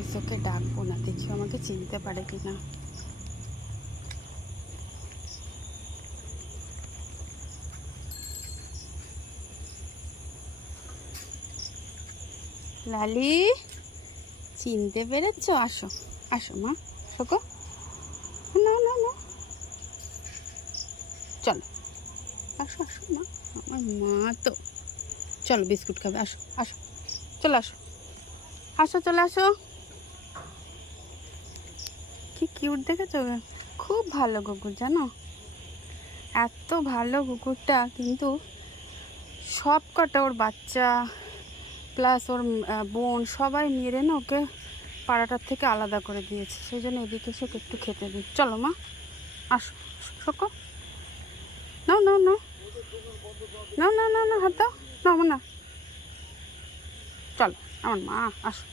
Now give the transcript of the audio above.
এসোকে ডাকবো না, দেখি আমাকে চিনতে পারে কিনা। লালি, চিনতে পেরেছ? আসো আসো মা, শোকো, না না না, চলো আসো আসো মা, আমার মা তো। চলো বিস্কুট খাবে, আসো আসো, চলে আসো, আসো চলে আসো। কি কিউট দেখেছো? খুব ভালো কুকুর জানো, এত ভালো কুকুরটা, কিন্তু সব কটা ওর বাচ্চা প্লাস ওর বোন সবাই মেরে না ওকে পাড়াটার থেকে আলাদা করে দিয়েছে। সেই জন্য এদিকে এসে একটু খেতে দিই। চলো মা, আসো শোকো, নাও নাও নাও নাও, না না না, হাত দাও, নাও না, চলো আমার মা, আসো।